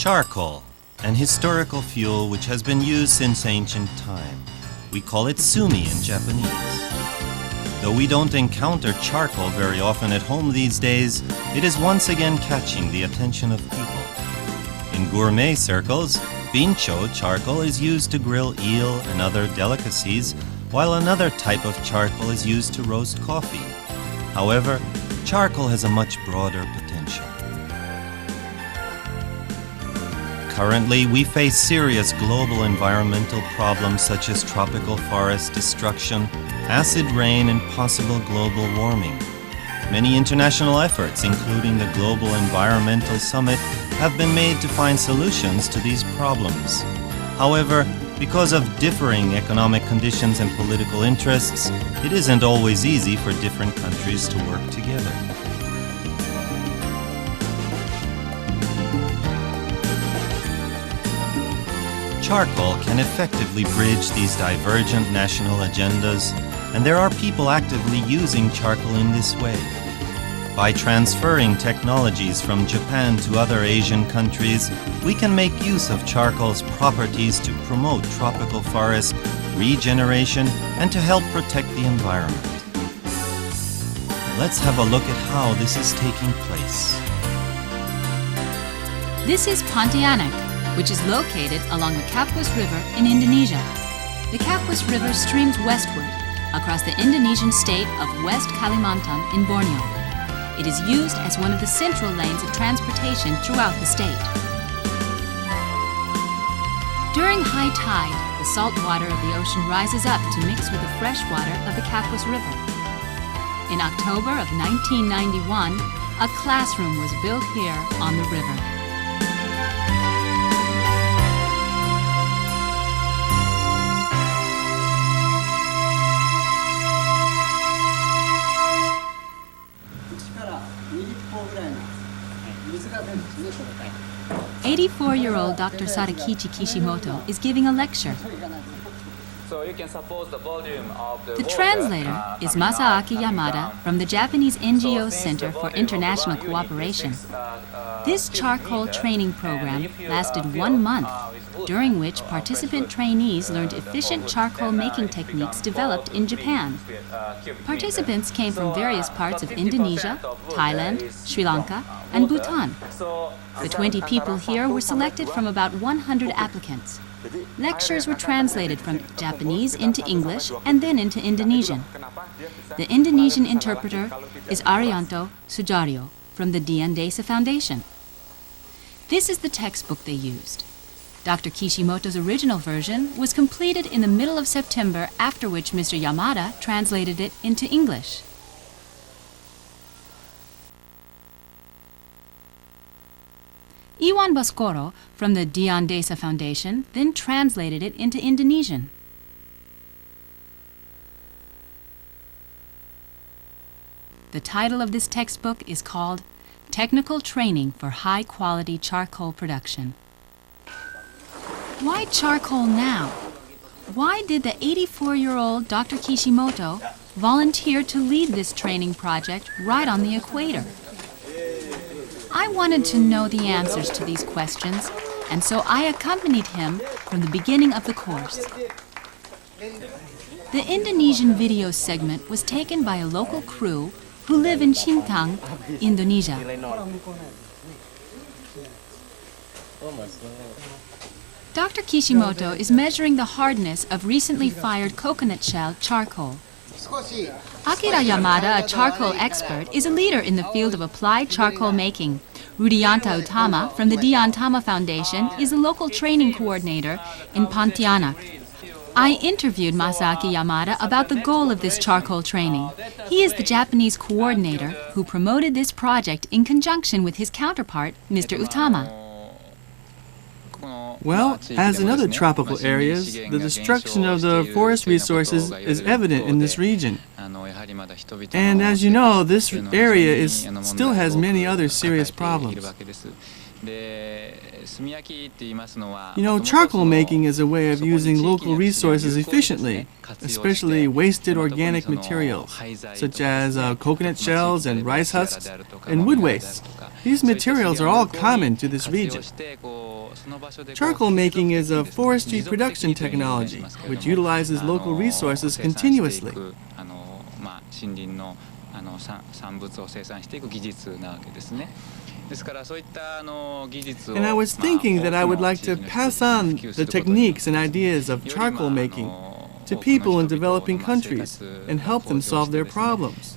Charcoal, an historical fuel which has been used since ancient time. We call it sumi in Japanese. Though we don't encounter charcoal very often at home these days, it is once again catching the attention of people. In gourmet circles, bincho charcoal is used to grill eel and other delicacies, while another type of charcoal is used to roast coffee. However, charcoal has a much broader potential. Currently, we face serious global environmental problems such as tropical forest destruction, acid rain, and possible global warming. Many international efforts, including the Global Environmental Summit, have been made to find solutions to these problems. However, because of differing economic conditions and political interests, it isn't always easy for different countries to work together. Charcoal can effectively bridge these divergent national agendas, and there are people actively using charcoal in this way. By transferring technologies from Japan to other Asian countries, we can make use of charcoal's properties to promote tropical forest regeneration and to help protect the environment. Let's have a look at how this is taking place. This is Pontianak, which is located along the Kapuas River in Indonesia. The Kapuas River streams westward across the Indonesian state of West Kalimantan in Borneo. It is used as one of the central lanes of transportation throughout the state. During high tide, the salt water of the ocean rises up to mix with the fresh water of the Kapuas River. In October of 1991, a classroom was built here on the river. "84-year-old Dr. Sadakichi Kishimoto is giving a lecture. The translator is Masaaki Yamada from the Japanese NGO Center for International Cooperation. This charcoal training program lasted 1 month, during which participant trainees learned efficient charcoal making techniques developed in Japan. Participants came from various parts of Indonesia, Thailand, Sri Lanka, and Bhutan. The 20 people here were selected from about 100 applicants. Lectures were translated from Japanese into English and then into Indonesian. The Indonesian interpreter is Arianto Sujaryo from the Dian Desa Foundation. This is the textbook they used. Dr. Kishimoto's original version was completed in the middle of September, after which Mr. Yamada translated it into English. Iwan Baskoro from the Dian Desa Foundation then translated it into Indonesian. The title of this textbook is called Technical Training for High-Quality Charcoal Production. Why charcoal now? Why did the 84-year-old Dr. Kishimoto volunteer to lead this training project right on the equator? I wanted to know the answers to these questions, and so I accompanied him from the beginning of the course. The Indonesian video segment was taken by a local crew who live in Sintang, Indonesia. Dr. Kishimoto is measuring the hardness of recently fired coconut shell charcoal. Akira Yamada, a charcoal expert, is a leader in the field of applied charcoal making. Rudianta Utama from the Dian Tama Foundation is a local training coordinator in Pontianak. I interviewed Masaaki Yamada about the goal of this charcoal training. He is the Japanese coordinator who promoted this project in conjunction with his counterpart, Mr. Utama. Well, as in other tropical areas, the destruction of the forest resources is evident in this region. And as you know, this area still has many other serious problems. You know, charcoal making is a way of using local resources efficiently, especially wasted organic materials, such as coconut shells and rice husks and wood wastes. These materials are all common to this region. Charcoal making is a forestry production technology which utilizes local resources continuously. And I was thinking that I would like to pass on the techniques and ideas of charcoal making to people in developing countries and help them solve their problems.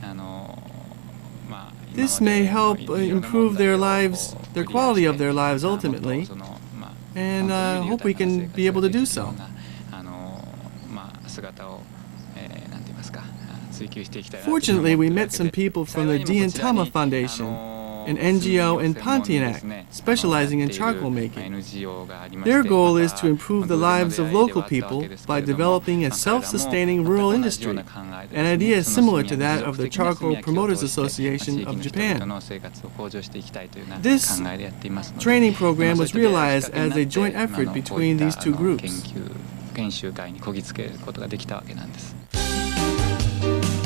This may help improve their lives, their quality of their lives ultimately, and I hope we can be able to do so. Fortunately, we met some people from the Diantama Foundation, an NGO in Pontianak specializing in charcoal making. Their goal is to improve the lives of local people by developing a self-sustaining rural industry, an idea similar to that of the Charcoal Promoters Association of Japan. This training program was realized as a joint effort between these two groups.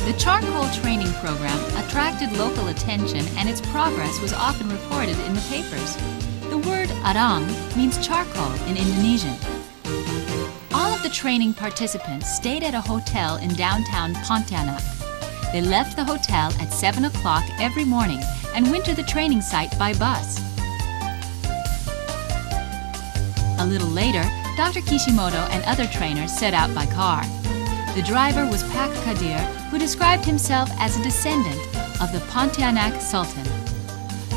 The charcoal training program attracted local attention and its progress was often reported in the papers. The word arang means charcoal in Indonesian. All of the training participants stayed at a hotel in downtown Pontianak. They left the hotel at 7 o'clock every morning and went to the training site by bus. A little later, Dr. Kishimoto and other trainers set out by car. The driver was Pak Kadir, who described himself as a descendant of the Pontianak Sultan.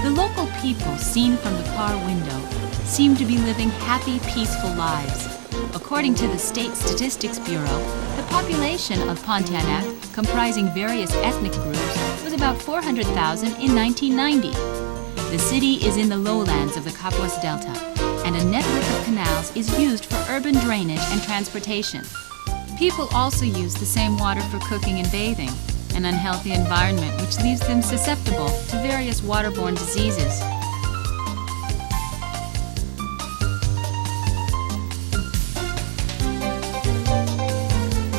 The local people, seen from the car window, seemed to be living happy, peaceful lives. According to the State Statistics Bureau, the population of Pontianak, comprising various ethnic groups, was about 400,000 in 1990. The city is in the lowlands of the Kapuas Delta, and a network of canals is used for urban drainage and transportation. People also use the same water for cooking and bathing, an unhealthy environment which leaves them susceptible to various waterborne diseases.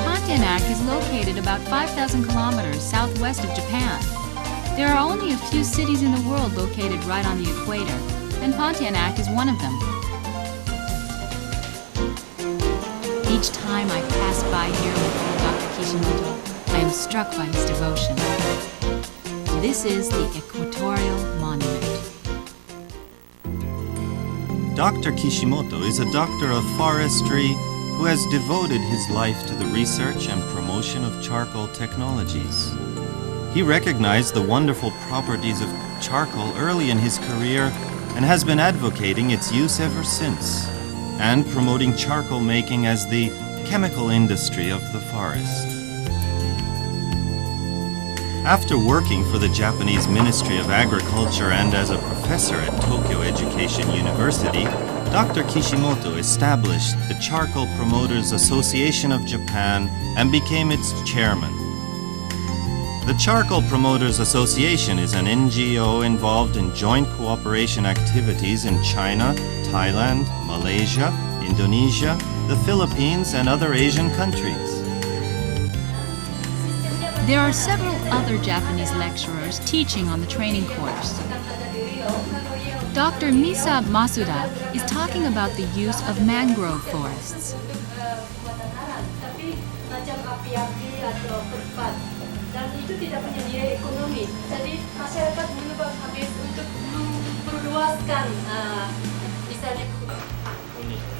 Pontianak is located about 5,000 kilometers southwest of Japan. There are only a few cities in the world located right on the equator, and Pontianak is one of them. Each time I pass by here with Dr. Kishimoto, I am struck by his devotion. This is the Equatorial Monument. Dr. Kishimoto is a doctor of forestry who has devoted his life to the research and promotion of charcoal technologies. He recognized the wonderful properties of charcoal early in his career and has been advocating its use ever since, and promoting charcoal making as the chemical industry of the forest. After working for the Japanese Ministry of Agriculture and as a professor at Tokyo Education University, Dr. Kishimoto established the Charcoal Promoters Association of Japan and became its chairman. The Charcoal Promoters Association is an NGO involved in joint cooperation activities in China, Thailand, Malaysia, Indonesia, the Philippines, and other Asian countries. There are several other Japanese lecturers teaching on the training course. Dr. Misa Masuda is talking about the use of mangrove forests.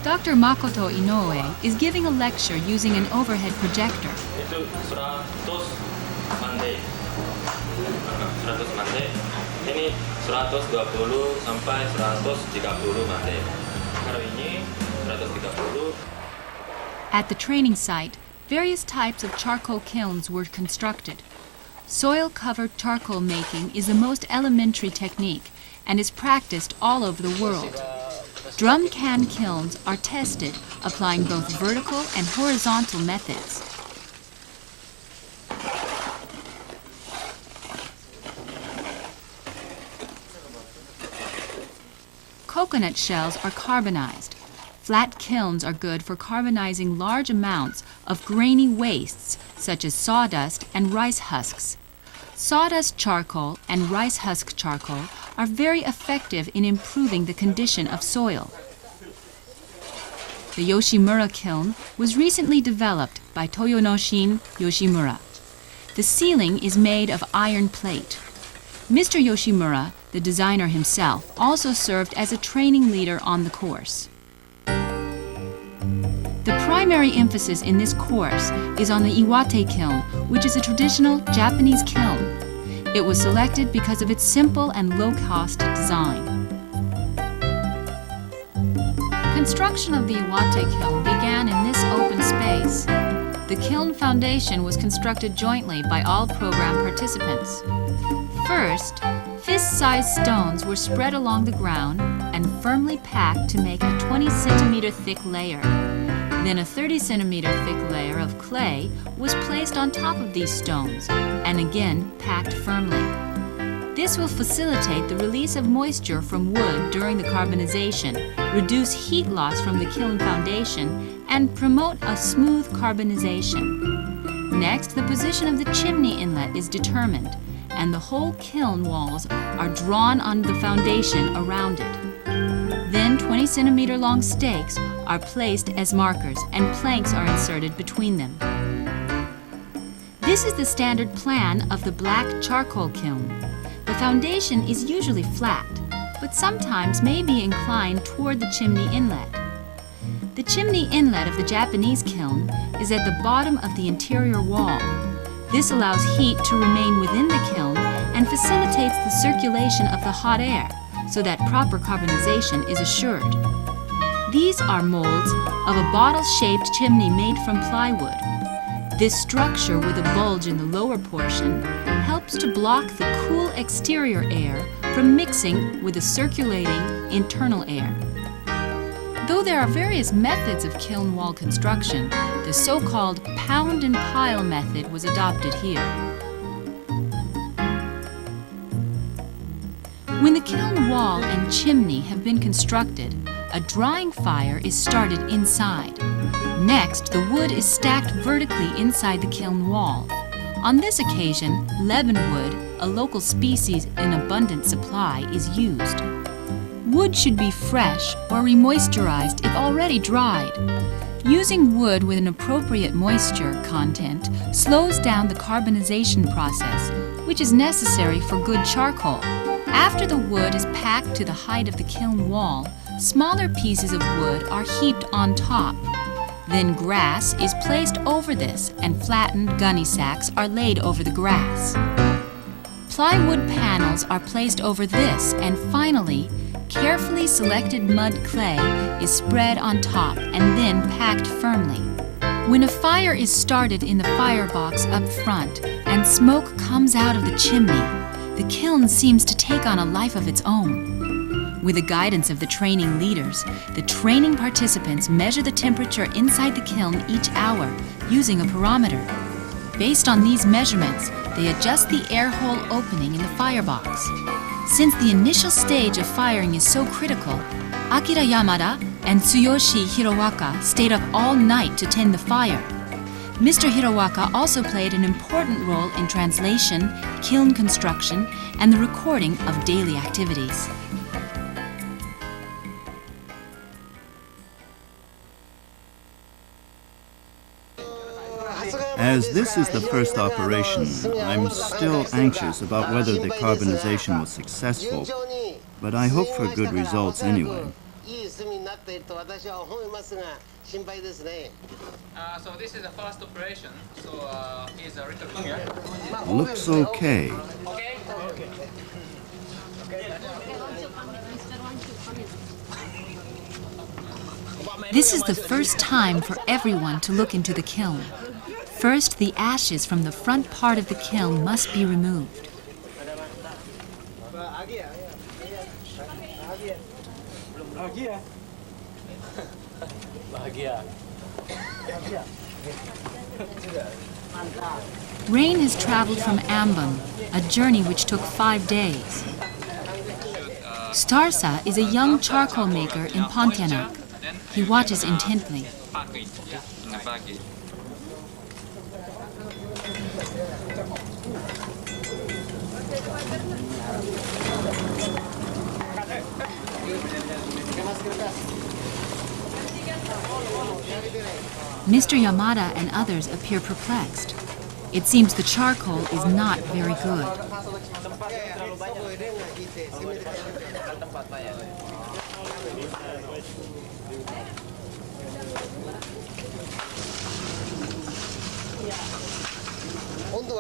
Dr. Makoto Inoue is giving a lecture using an overhead projector. Ini 120 sampai 130 mande. Kalau ini 130. At the training site, various types of charcoal kilns were constructed. Soil-covered charcoal making is the most elementary technique and is practiced all over the world. Drum can kilns are tested, applying both vertical and horizontal methods. Coconut shells are carbonized. Flat kilns are good for carbonizing large amounts of grainy wastes, such as sawdust and rice husks. Sawdust charcoal and rice husk charcoal are very effective in improving the condition of soil. The Yoshimura kiln was recently developed by Toyonoshin Yoshimura. The ceiling is made of iron plate. Mr. Yoshimura, the designer himself, also served as a training leader on the course. The primary emphasis in this course is on the Iwate kiln, which is a traditional Japanese kiln. It was selected because of its simple and low-cost design. Construction of the Iwate kiln began in this open space. The kiln foundation was constructed jointly by all program participants. First, fist-sized stones were spread along the ground and firmly packed to make a 20-centimeter thick layer. Then a 30-centimeter thick layer of clay was placed on top of these stones and again packed firmly. This will facilitate the release of moisture from wood during the carbonization, reduce heat loss from the kiln foundation, and promote a smooth carbonization. Next, the position of the chimney inlet is determined, and the whole kiln walls are drawn on the foundation around it. Then 20-centimeter long stakes are placed as markers, and planks are inserted between them. This is the standard plan of the black charcoal kiln. The foundation is usually flat, but sometimes may be inclined toward the chimney inlet. The chimney inlet of the Japanese kiln is at the bottom of the interior wall. This allows heat to remain within the kiln and facilitates the circulation of the hot air so that proper carbonization is assured. These are molds of a bottle-shaped chimney made from plywood. This structure with a bulge in the lower portion helps to block the cool exterior air from mixing with the circulating internal air. Though there are various methods of kiln wall construction, the so-called pound and pile method was adopted here. When the kiln wall and chimney have been constructed, a drying fire is started inside. Next, the wood is stacked vertically inside the kiln wall. On this occasion, leavenwood, a local species in abundant supply, is used. Wood should be fresh or remoisturized if already dried. Using wood with an appropriate moisture content slows down the carbonization process, which is necessary for good charcoal. After the wood is packed to the height of the kiln wall, smaller pieces of wood are heaped on top. Then grass is placed over this, and flattened gunny sacks are laid over the grass. Plywood panels are placed over this, and finally, carefully selected mud clay is spread on top and then packed firmly. When a fire is started in the firebox up front and smoke comes out of the chimney, the kiln seems to take on a life of its own. With the guidance of the training leaders, the training participants measure the temperature inside the kiln each hour using a pyrometer. Based on these measurements, they adjust the air hole opening in the firebox. Since the initial stage of firing is so critical, Akira Yamada and Tsuyoshi Hirowaka stayed up all night to tend the fire. Mr. Hirowaka also played an important role in translation, kiln construction, and the recording of daily activities. As this is the first operation, I'm still anxious about whether the carbonization was successful, but I hope for good results anyway. So this is the first operation, so he's a little here. Looks okay. This is the first time for everyone to look into the kiln. First, the ashes from the front part of the kiln must be removed. Rain has traveled from Ambon, a journey which took 5 days. Starsa is a young charcoal maker in Pontianak. He watches intently. Mr. Yamada and others appear perplexed. It seems the charcoal is not very good.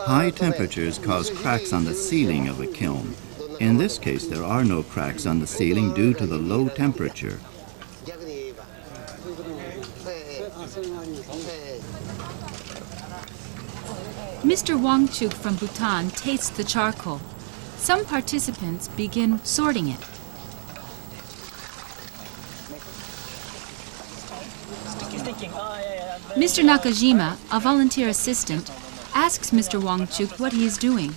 High temperatures cause cracks on the ceiling of a kiln. In this case, there are no cracks on the ceiling due to the low temperature. Mr. Wangchuk from Bhutan tastes the charcoal. Some participants begin sorting it. Mr. Nakajima, a volunteer assistant, asks Mr. Wangchuk what he is doing.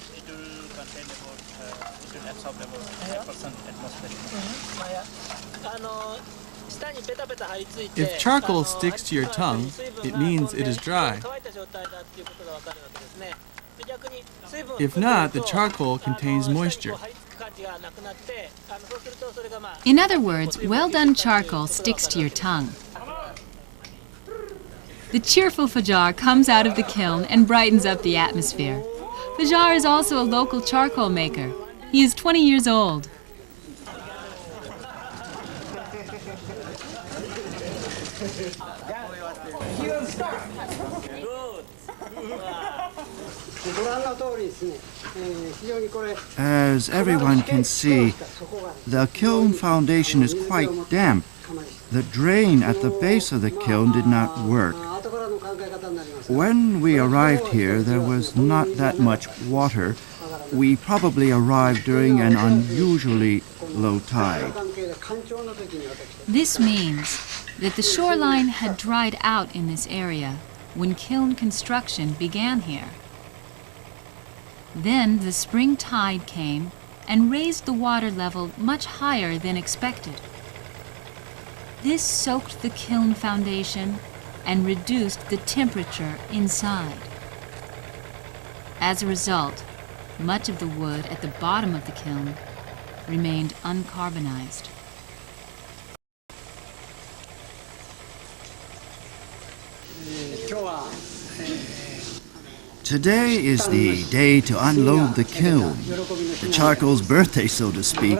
If charcoal sticks to your tongue, it means it is dry. If not, the charcoal contains moisture. In other words, well-done charcoal sticks to your tongue. The cheerful Fajar comes out of the kiln and brightens up the atmosphere. Fajar is also a local charcoal maker. He is 20 years old. As everyone can see, the kiln foundation is quite damp. The drain at the base of the kiln did not work. When we arrived here, there was not that much water. We probably arrived during an unusually low tide. This means that the shoreline had dried out in this area when kiln construction began here. Then the spring tide came and raised the water level much higher than expected. This soaked the kiln foundation and reduced the temperature inside. As a result, much of the wood at the bottom of the kiln remained uncarbonized. Today is the day to unload the kiln, the charcoal's birthday, so to speak.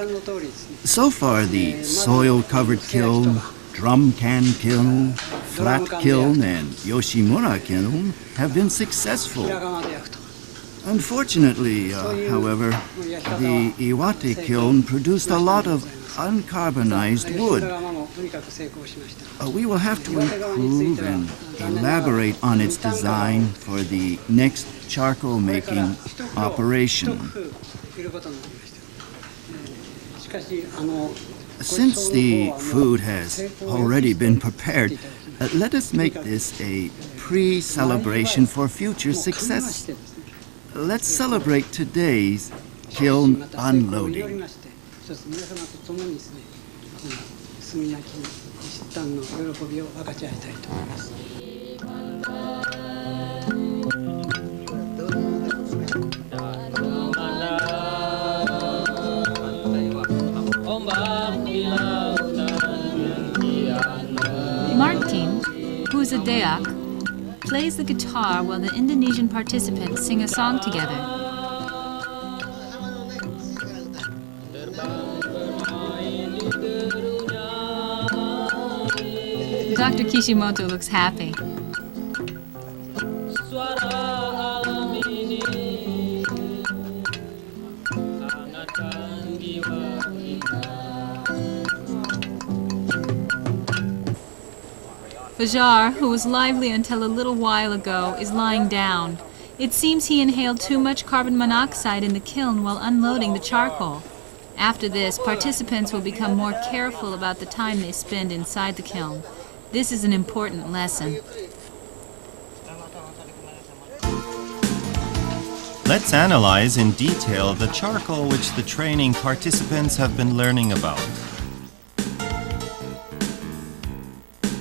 So far, the soil-covered kiln, drum can kiln, flat kiln, and Yoshimura kiln have been successful. Unfortunately, however, the Iwate kiln produced a lot of uncarbonized wood. We will have to improve and elaborate on its design for the next charcoal making operation. Since the food has already been prepared, let us make this a pre-celebration for future success. Let's celebrate today's kiln unloading. Martin, who is a Dayak, plays the guitar while the Indonesian participants sing a song together. Dr. Kishimoto looks happy. Fajar, who was lively until a little while ago, is lying down. It seems he inhaled too much carbon monoxide in the kiln while unloading the charcoal. After this, participants will become more careful about the time they spend inside the kiln. This is an important lesson. Let's analyze in detail the charcoal which the training participants have been learning about.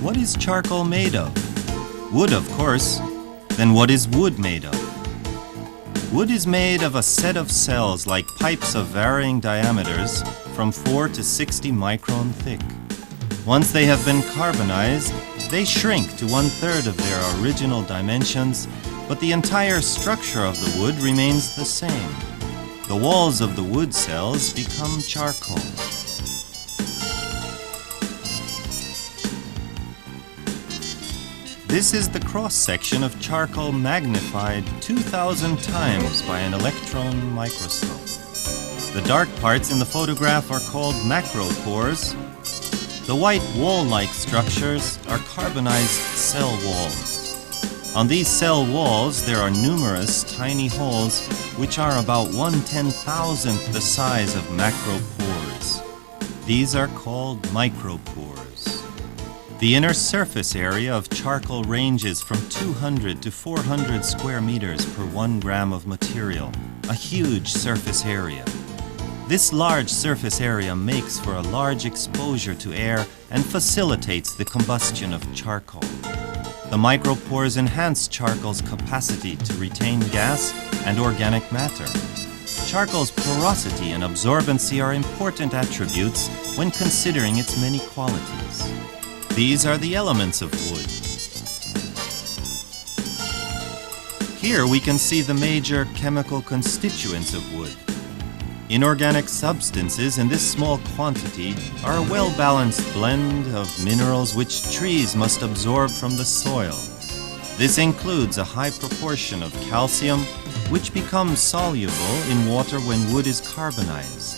What is charcoal made of? Wood, of course. Then what is wood made of? Wood is made of a set of cells like pipes of varying diameters from 4 to 60 micron thick. Once they have been carbonized, They shrink to 1/3 of their original dimensions, but the entire structure of the wood remains the same. The walls of the wood cells become charcoal. This is the cross-section of charcoal magnified 2,000 times by an electron microscope. The dark parts in the photograph are called macropores. The white wall-like structures are carbonized cell walls. On these cell walls, there are numerous tiny holes which are about 1/10,000th the size of macropores. These are called micropores. The inner surface area of charcoal ranges from 200 to 400 square meters per 1 gram of material, a huge surface area. This large surface area makes for a large exposure to air and facilitates the combustion of charcoal. The micropores enhance charcoal's capacity to retain gas and organic matter. Charcoal's porosity and absorbency are important attributes when considering its many qualities. These are the elements of wood. Here we can see the major chemical constituents of wood. Inorganic substances in this small quantity are a well-balanced blend of minerals which trees must absorb from the soil. This includes a high proportion of calcium, which becomes soluble in water when wood is carbonized.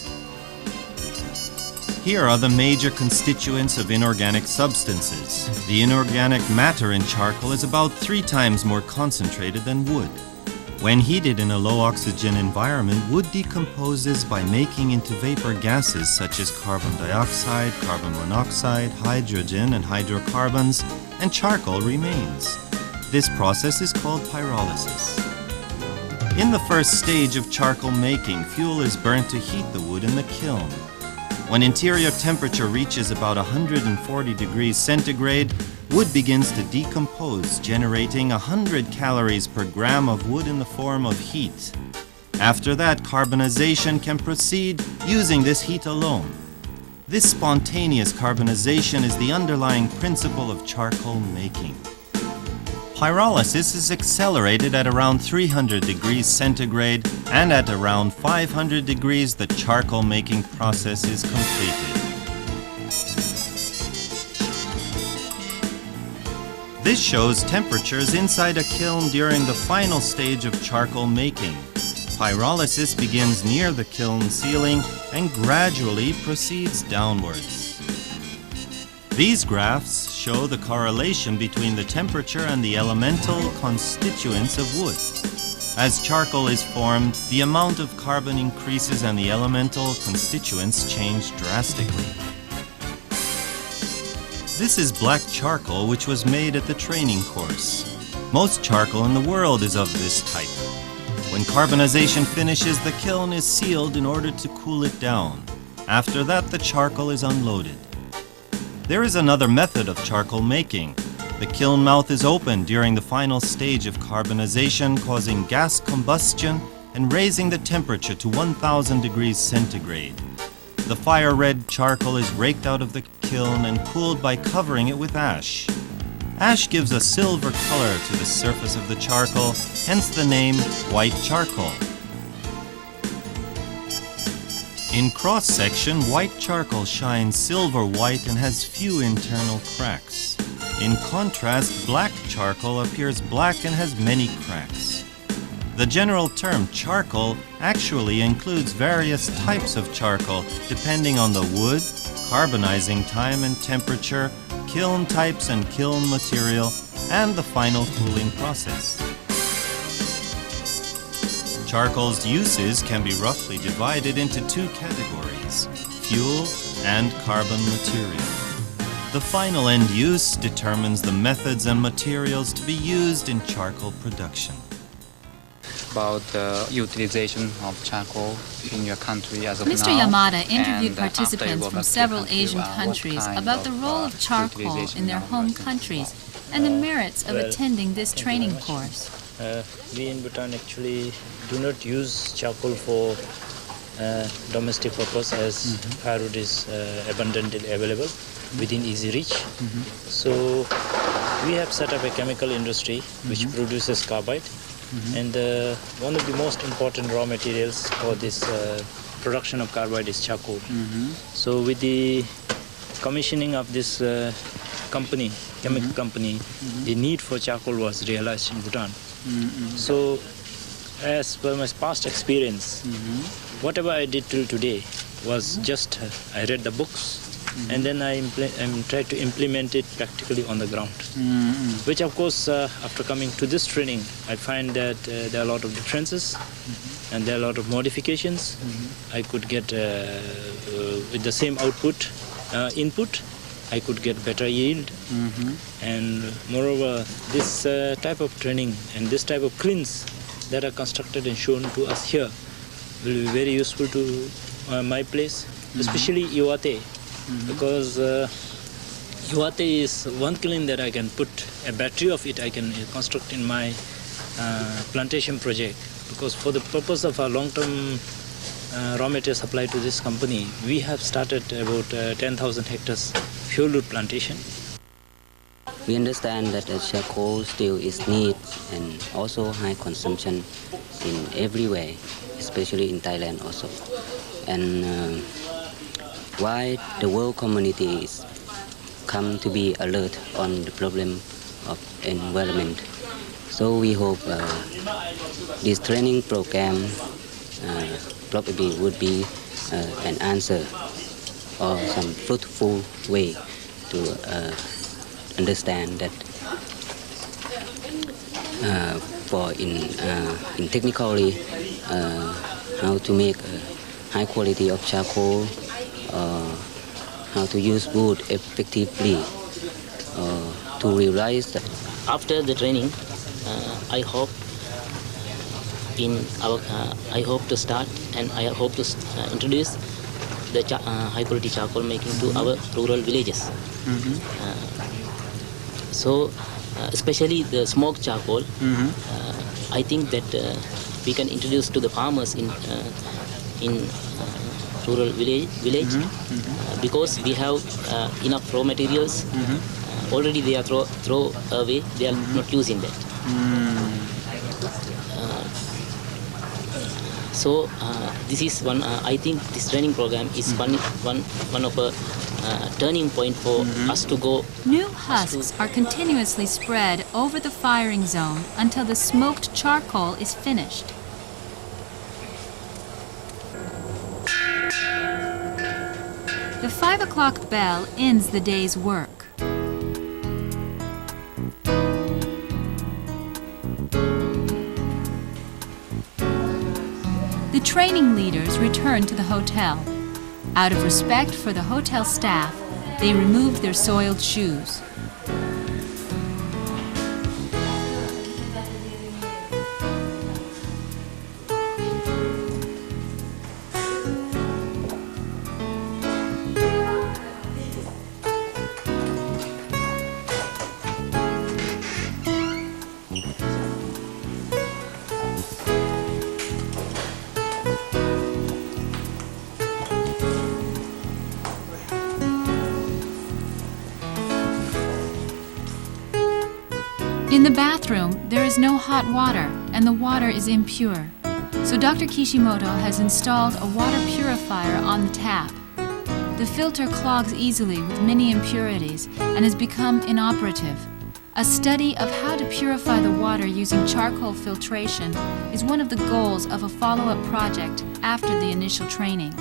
Here are the major constituents of inorganic substances. The inorganic matter in charcoal is about 3 times more concentrated than wood. When heated in a low-oxygen environment, wood decomposes by making into vapor gases such as carbon dioxide, carbon monoxide, hydrogen, and hydrocarbons, and charcoal remains. This process is called pyrolysis. In the first stage of charcoal making, fuel is burnt to heat the wood in the kiln. When interior temperature reaches about 140 degrees centigrade, wood begins to decompose, generating 100 calories per gram of wood in the form of heat. After that, carbonization can proceed using this heat alone. This spontaneous carbonization is the underlying principle of charcoal making. Pyrolysis is accelerated at around 300 degrees centigrade, and at around 500 degrees the charcoal making process is completed. This shows temperatures inside a kiln during the final stage of charcoal making. Pyrolysis begins near the kiln ceiling and gradually proceeds downwards. These graphs show the correlation between the temperature and the elemental constituents of wood. As charcoal is formed, the amount of carbon increases and the elemental constituents change drastically. This is black charcoal, which was made at the training course. Most charcoal in the world is of this type. When carbonization finishes, the kiln is sealed in order to cool it down. After that, the charcoal is unloaded. There is another method of charcoal making. The kiln mouth is opened during the final stage of carbonization, causing gas combustion and raising the temperature to 1,000 degrees centigrade. The fire-red charcoal is raked out of the kiln and cooled by covering it with ash. Ash gives a silver color to the surface of the charcoal, hence the name white charcoal. In cross-section, white charcoal shines silver white and has few internal cracks. In contrast, black charcoal appears black and has many cracks. The general term charcoal actually includes various types of charcoal depending on the wood, carbonizing time and temperature, kiln types and kiln material, and the final cooling process. Charcoal's uses can be roughly divided into 2 categories: fuel and carbon material. The final end use determines the methods and materials to be used in charcoal production. About the utilization of charcoal in your country as of Mr. now. Yamada interviewed And after you participants go from back to several your country, Asian what countries kind about the of, role of charcoal utilization in their now home working? countries and the merits of attending this training course. We in Bhutan actually do not use charcoal for domestic purpose, as firewood is abundantly available within easy reach. So we have set up a chemical industry which produces carbide, and one of the most important raw materials for this production of carbide is charcoal. So with the commissioning of this company, chemical company, the need for charcoal was realized in Bhutan. So as per my past experience, whatever I did till today was just I read the books and then I tried to implement it practically on the ground. Which of course, after coming to this training, I find that there are a lot of differences and there are a lot of modifications. I could get, with the same input, I could get better yield. And moreover, this type of training and this type of kilns that are constructed and shown to us here will be very useful to my place, especially Iwate, because Iwate is one kiln that I can put a battery of it I can construct in my plantation project, because for the purpose of our long-term raw material supply to this company, we have started about 10,000 hectares fuel wood plantation. We understand that the charcoal still is needed and also high consumption in everywhere, especially in Thailand also. And why the world community is come to be alert on the problem of environment. So we hope this training program probably would be an answer or some fruitful way to understand that for in technically how to make a high quality of charcoal, how to use wood effectively, to realize that. After the training, I hope I hope to start and I hope to introduce the high quality charcoal making to our rural villages. So, especially the smoked charcoal, I think that we can introduce to the farmers in rural village because we have enough raw materials. Already they are throw away. They are not using that. So this is one. I think this training program is one of a turning point for us to go. New husks are continuously spread over the firing zone until the smoked charcoal is finished. The 5 o'clock bell ends the day's work. The training leaders return to the hotel. Out of respect for the hotel staff, they removed their soiled shoes. In the bathroom, there is no hot water, and the water is impure. So Dr. Kishimoto has installed a water purifier on the tap. The filter clogs easily with many impurities and has become inoperative. A study of how to purify the water using charcoal filtration is one of the goals of a follow-up project after the initial training.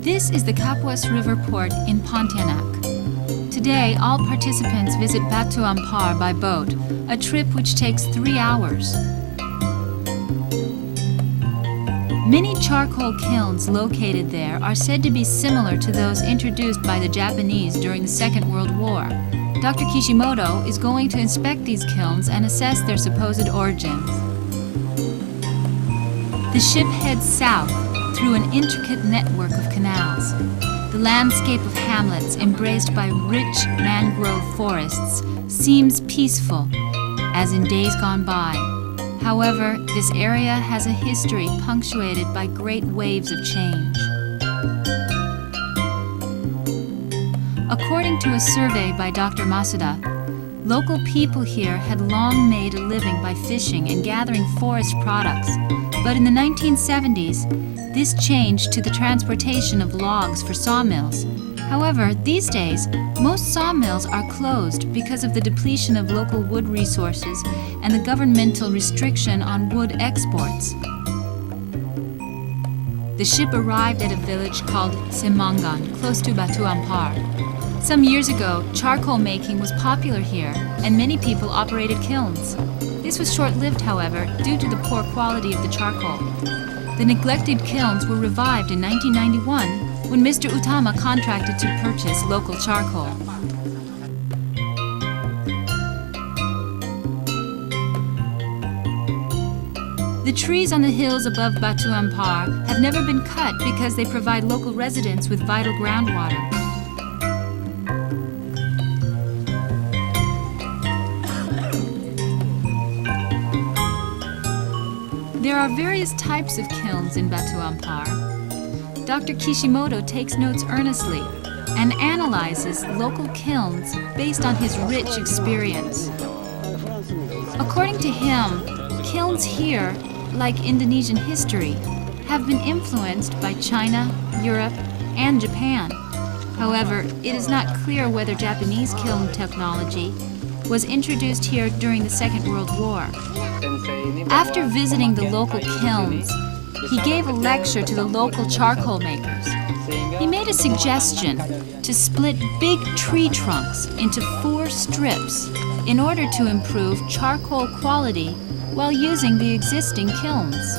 This is the Kapuas River Port in Pontianak. Today, all participants visit Batu Ampar by boat, a trip which takes 3 hours. Many charcoal kilns located there are said to be similar to those introduced by the Japanese during the Second World War. Dr. Kishimoto is going to inspect these kilns and assess their supposed origins. The ship heads south through an intricate network of canals. The landscape of hamlets embraced by rich mangrove forests seems peaceful, as in days gone by. However, this area has a history punctuated by great waves of change. According to a survey by Dr. Masuda, local people here had long made a living by fishing and gathering forest products. But in the 1970s, this changed to the transportation of logs for sawmills. However, these days, most sawmills are closed because of the depletion of local wood resources and the governmental restriction on wood exports. The ship arrived at a village called Semangan, close to Batu Ampar. Some years ago, charcoal making was popular here, and many people operated kilns. This was short-lived, however, due to the poor quality of the charcoal. The neglected kilns were revived in 1991 when Mr. Utama contracted to purchase local charcoal. The trees on the hills above Batu Ampar have never been cut because they provide local residents with vital groundwater. There are various types of kilns in Batu Ampar. Dr. Kishimoto takes notes earnestly and analyzes local kilns based on his rich experience. According to him, kilns here, like Indonesian history, have been influenced by China, Europe, and Japan. However, it is not clear whether Japanese kiln technology was introduced here during the Second World War. After visiting the local kilns, he gave a lecture to the local charcoal makers. He made a suggestion to split big tree trunks into 4 strips in order to improve charcoal quality while using the existing kilns.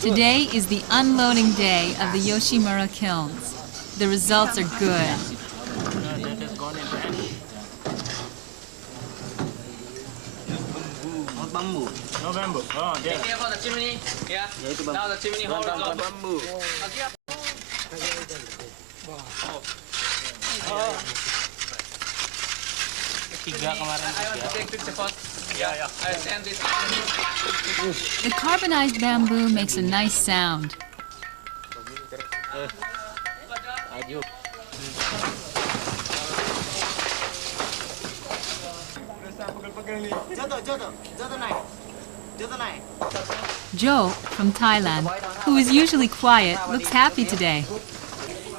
Today is the unloading day of the Yoshimura kilns. The results are good. No bamboo. Oh, yeah. Take care for the chimney. Yeah. Now the chimney holds on bamboo. I want to take picture first. Yeah. I send this. The carbonized bamboo makes a nice sound. Joe, from Thailand, who is usually quiet, looks happy today.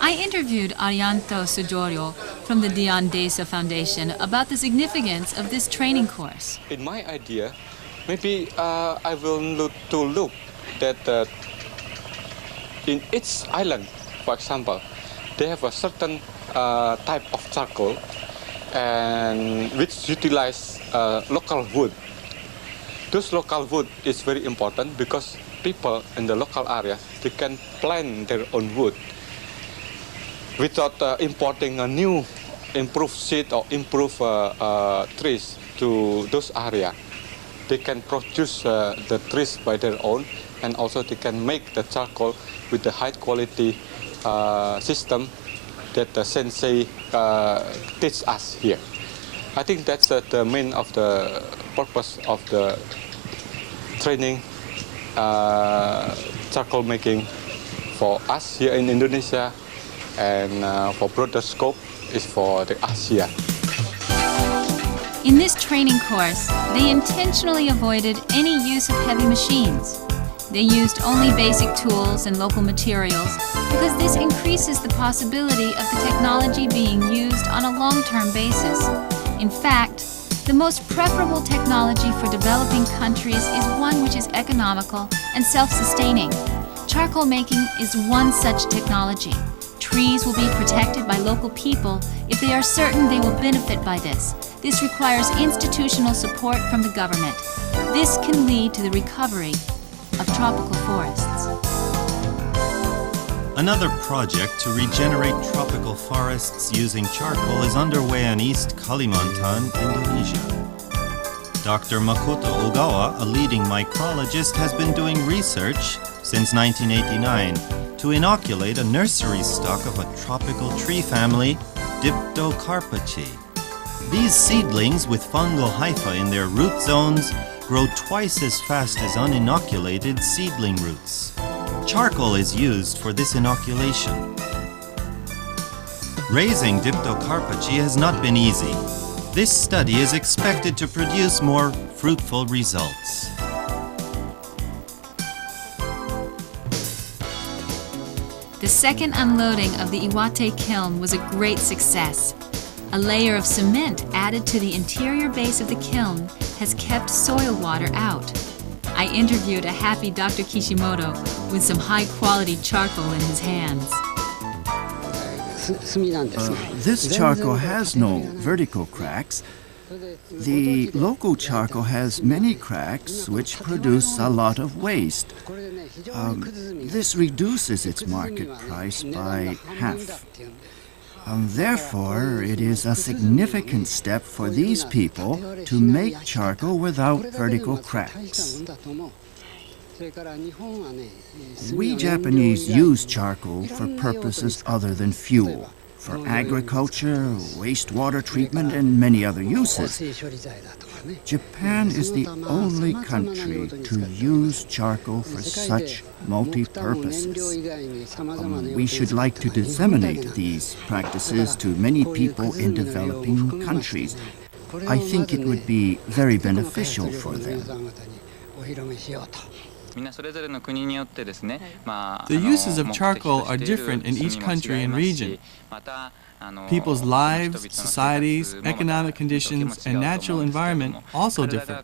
I interviewed Arianto Sujorio from the Dian Desa Foundation about the significance of this training course. In my idea, maybe I will look that in each island, for example, they have a certain type of charcoal and which utilize local wood. Those local wood is very important because people in the local area, they can plant their own wood without importing a new improved seed or improved trees to those areas. They can produce the trees by their own, and also they can make the charcoal with the high quality system that the sensei teach us here. I think that's the main of the purpose of the training charcoal making for us here in Indonesia, and for broader scope is for the Asia. In this training course, they intentionally avoided any use of heavy machines. They used only basic tools and local materials because this increases the possibility of the technology being used on a long-term basis. In fact, the most preferable technology for developing countries is one which is economical and self-sustaining. Charcoal making is one such technology. Trees will be protected by local people if they are certain they will benefit by this. This requires institutional support from the government. This can lead to the recovery of tropical forests. Another project to regenerate tropical forests using charcoal is underway in East Kalimantan, Indonesia. Dr. Makoto Ogawa, a leading micrologist, has been doing research since 1989 to inoculate a nursery stock of a tropical tree family, Diptocarpaceae. These seedlings with fungal hypha in their root zones grow twice as fast as uninoculated seedling roots. Charcoal is used for this inoculation. Raising Diptocarpaceae has not been easy. This study is expected to produce more fruitful results. The second unloading of the Iwate kiln was a great success. A layer of cement added to the interior base of the kiln has kept soil water out. I interviewed a happy Dr. Kishimoto with some high-quality charcoal in his hands. This charcoal has no vertical cracks. The local charcoal has many cracks, which produce a lot of waste. This reduces its market price by half. Therefore, it is a significant step for these people to make charcoal without vertical cracks. We Japanese use charcoal for purposes other than fuel, for agriculture, wastewater treatment, and many other uses. Japan is the only country to use charcoal for such multi-purposes. We should like to disseminate these practices to many people in developing countries. I think it would be very beneficial for them. The uses of charcoal are different in each country and region. People's lives, societies, economic conditions, and natural environment also differ.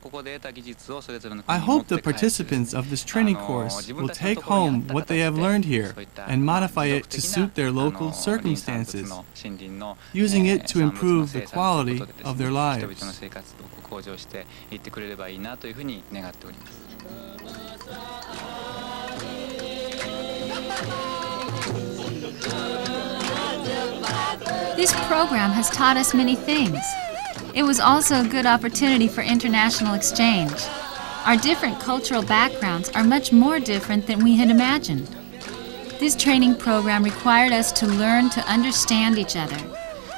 I hope the participants of this training course will take home what they have learned here and modify it to suit their local circumstances, using it to improve the quality of their lives. This program has taught us many things. It was also a good opportunity for international exchange. Our different cultural backgrounds are much more different than we had imagined. This training program required us to learn to understand each other.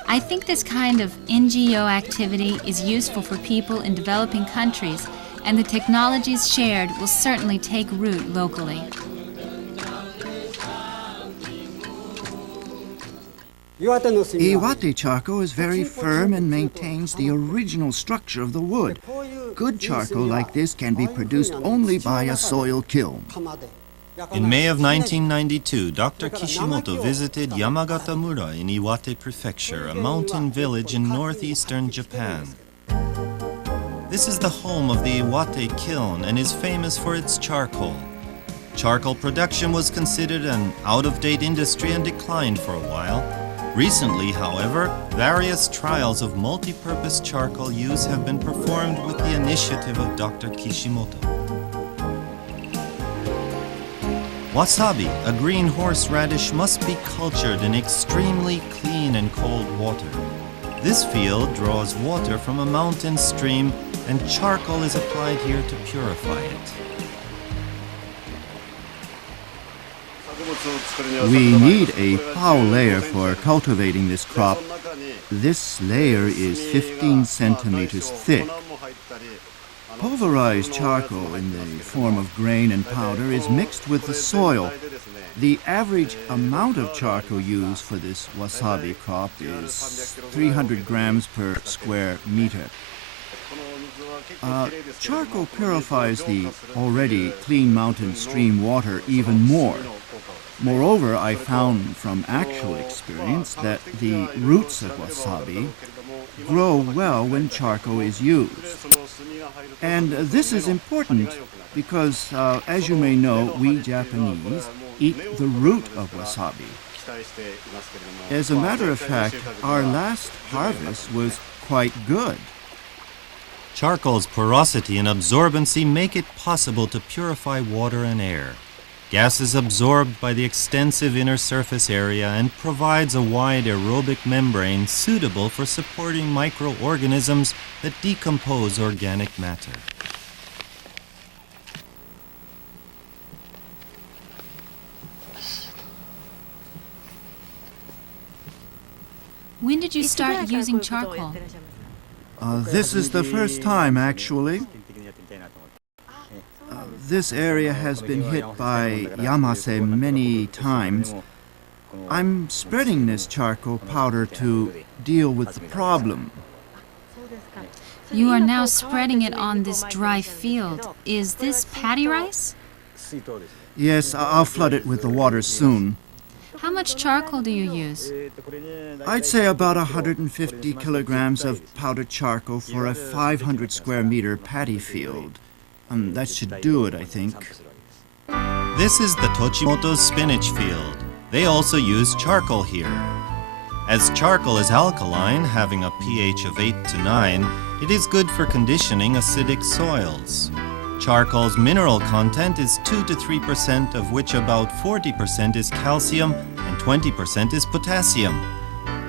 I think this kind of NGO activity is useful for people in developing countries, and the technologies shared will certainly take root locally. Iwate charcoal is very firm and maintains the original structure of the wood. Good charcoal like this can be produced only by a soil kiln. In May of 1992, Dr. Kishimoto visited Yamagata-mura in Iwate Prefecture, a mountain village in northeastern Japan. This is the home of the Iwate kiln and is famous for its charcoal. Charcoal production was considered an out-of-date industry and declined for a while. Recently, however, various trials of multi-purpose charcoal use have been performed with the initiative of Dr. Kishimoto. Wasabi, a green horseradish, must be cultured in extremely clean and cold water. This field draws water from a mountain stream, and charcoal is applied here to purify it. We need a plow layer for cultivating this crop. This layer is 15 centimeters thick. Pulverized charcoal in the form of grain and powder is mixed with the soil. The average amount of charcoal used for this wasabi crop is 300 grams per square meter. Charcoal purifies the already clean mountain stream water even more. Moreover, I found from actual experience that the roots of wasabi grow well when charcoal is used. And this is important because, as you may know, we Japanese eat the root of wasabi. As a matter of fact, our last harvest was quite good. Charcoal's porosity and absorbency make it possible to purify water and air. Gas is absorbed by the extensive inner surface area and provides a wide aerobic membrane suitable for supporting microorganisms that decompose organic matter. When did you start using charcoal? This is the first time, actually. This area has been hit by Yamase many times. I'm spreading this charcoal powder to deal with the problem. You are now spreading it on this dry field. Is this paddy rice? Yes, I'll flood it with the water soon. How much charcoal do you use? I'd say about 150 kilograms of powdered charcoal for a 500 square meter paddy field. That should do it, I think. This is the Tochimoto's spinach field. They also use charcoal here. As charcoal is alkaline, having a pH of 8 to 9, it is good for conditioning acidic soils. Charcoal's mineral content is 2 to 3%, of which about 40% is calcium and 20% is potassium.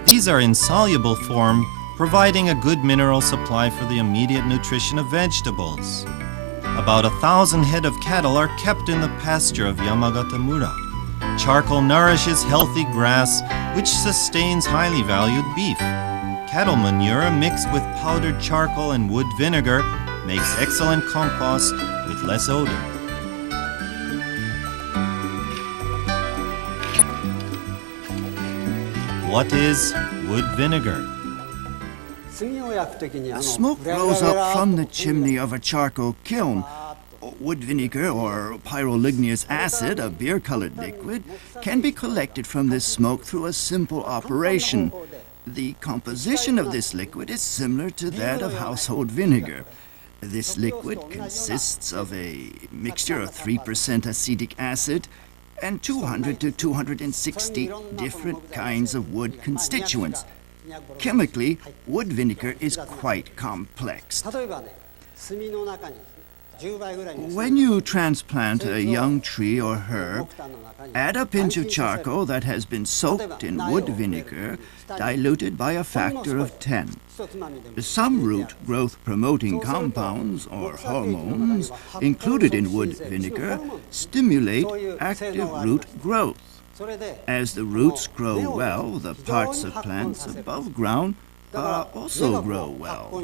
These are in soluble form, providing a good mineral supply for the immediate nutrition of vegetables. About 1,000 head of cattle are kept in the pasture of Yamagata-mura. Charcoal nourishes healthy grass, which sustains highly valued beef. Cattle manure mixed with powdered charcoal and wood vinegar makes excellent compost with less odor. What is wood vinegar? Smoke rose up from the chimney of a charcoal kiln. Wood vinegar, or pyroligneous acid, a beer-colored liquid, can be collected from this smoke through a simple operation. The composition of this liquid is similar to that of household vinegar. This liquid consists of a mixture of 3% acetic acid and 200 to 260 different kinds of wood constituents. Chemically, wood vinegar is quite complex. When you transplant a young tree or herb, add a pinch of charcoal that has been soaked in wood vinegar, diluted by a factor of 10. Some root growth-promoting compounds, or hormones, included in wood vinegar stimulate active root growth. As the roots grow well, the parts of plants above ground also grow well.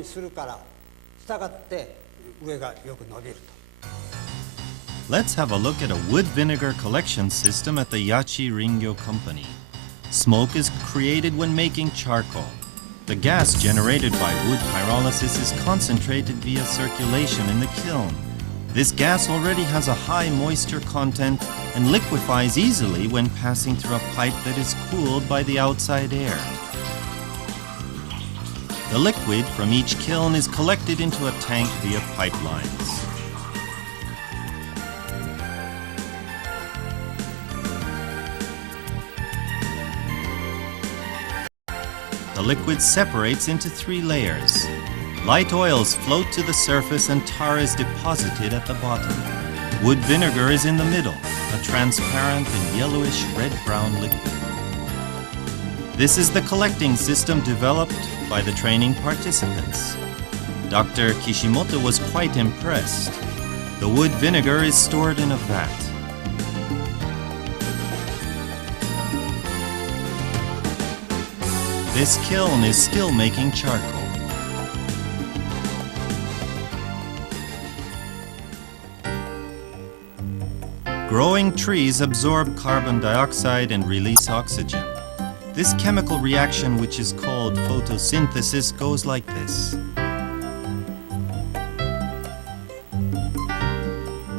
Let's have a look at a wood vinegar collection system at the Yachi Ringyo Company. Smoke is created when making charcoal. The gas generated by wood pyrolysis is concentrated via circulation in the kiln. This gas already has a high moisture content and liquefies easily when passing through a pipe that is cooled by the outside air. The liquid from each kiln is collected into a tank via pipelines. The liquid separates into 3 layers. Light oils float to the surface and tar is deposited at the bottom. Wood vinegar is in the middle, a transparent and yellowish red-brown liquid. This is the collecting system developed by the training participants. Dr. Kishimoto was quite impressed. The wood vinegar is stored in a vat. This kiln is still making charcoal. Growing trees absorb carbon dioxide and release oxygen. This chemical reaction, which is called photosynthesis, goes like this.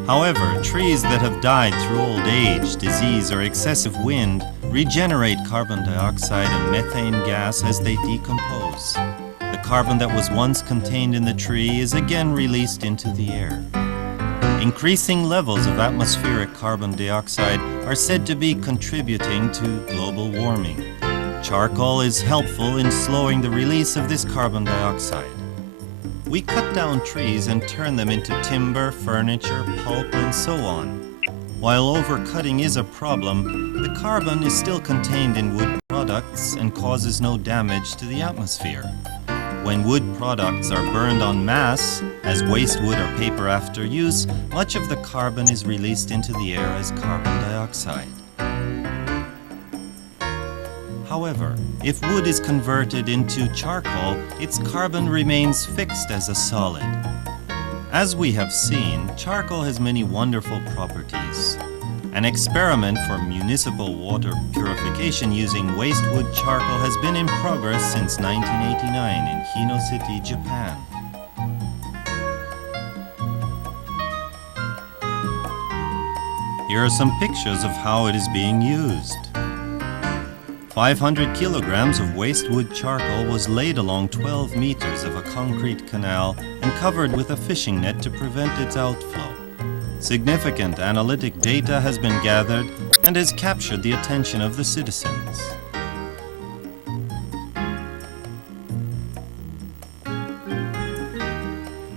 However, trees that have died through old age, disease, or excessive wind regenerate carbon dioxide and methane gas as they decompose. The carbon that was once contained in the tree is again released into the air. Increasing levels of atmospheric carbon dioxide are said to be contributing to global warming. Charcoal is helpful in slowing the release of this carbon dioxide. We cut down trees and turn them into timber, furniture, pulp, and so on. While overcutting is a problem, the carbon is still contained in wood products and causes no damage to the atmosphere. When wood products are burned en masse, as waste wood or paper after use, much of the carbon is released into the air as carbon dioxide. However, if wood is converted into charcoal, its carbon remains fixed as a solid. As we have seen, charcoal has many wonderful properties. An experiment for municipal water purification using waste wood charcoal has been in progress since 1989 in Hino City, Japan. Here are some pictures of how it is being used. 500 kilograms of waste wood charcoal was laid along 12 meters of a concrete canal and covered with a fishing net to prevent its outflow. Significant analytic data has been gathered and has captured the attention of the citizens.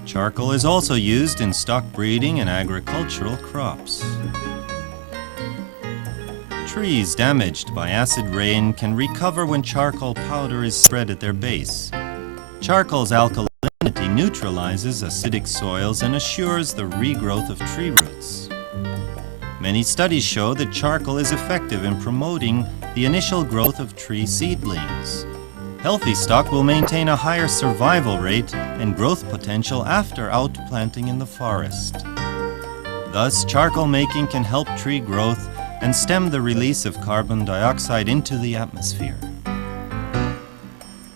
Charcoal is also used in stock breeding and agricultural crops. Trees damaged by acid rain can recover when charcoal powder is spread at their base. Charcoal's alkalinity neutralizes acidic soils and assures the regrowth of tree roots. Many studies show that charcoal is effective in promoting the initial growth of tree seedlings. Healthy stock will maintain a higher survival rate and growth potential after outplanting in the forest. Thus, charcoal making can help tree growth and stem the release of carbon dioxide into the atmosphere.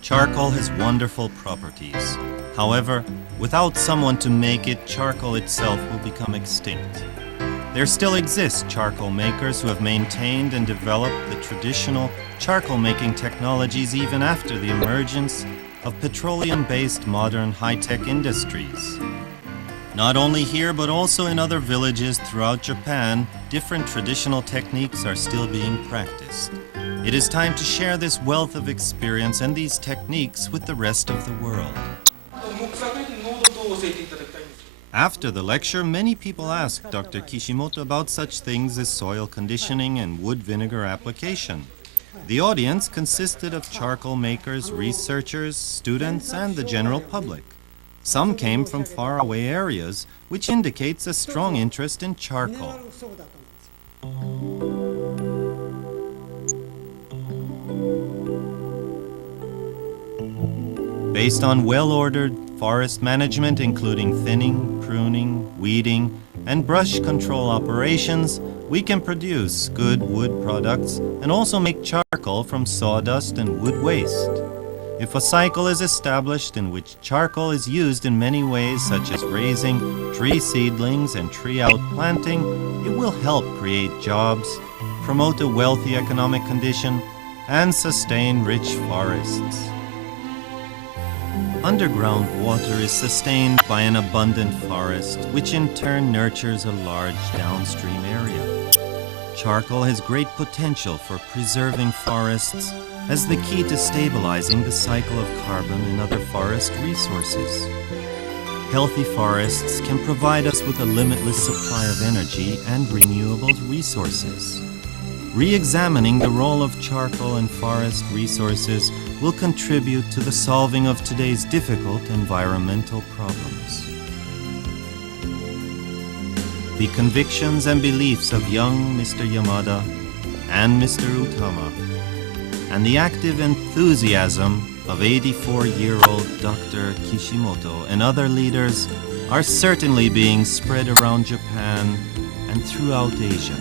Charcoal has wonderful properties. However, without someone to make it, charcoal itself will become extinct. There still exist charcoal makers who have maintained and developed the traditional charcoal-making technologies even after the emergence of petroleum-based modern high-tech industries. Not only here, but also in other villages throughout Japan, different traditional techniques are still being practiced. It is time to share this wealth of experience and these techniques with the rest of the world. After the lecture, many people asked Dr. Kishimoto about such things as soil conditioning and wood vinegar application. The audience consisted of charcoal makers, researchers, students, and the general public. Some came from faraway areas, which indicates a strong interest in charcoal. Based on well-ordered forest management, including thinning, pruning, weeding, and brush control operations, we can produce good wood products and also make charcoal from sawdust and wood waste. If a cycle is established in which charcoal is used in many ways, such as raising tree seedlings and tree outplanting, it will help create jobs, promote a wealthy economic condition, and sustain rich forests. Underground water is sustained by an abundant forest, which in turn nurtures a large downstream area. Charcoal has great potential for preserving forests as the key to stabilizing the cycle of carbon and other forest resources. Healthy forests can provide us with a limitless supply of energy and renewable resources. Re-examining the role of charcoal and forest resources will contribute to the solving of today's difficult environmental problems. The convictions and beliefs of young Mr. Yamada and Mr. Utama, and the active enthusiasm of 84-year-old Dr. Kishimoto and other leaders are certainly being spread around Japan and throughout Asia.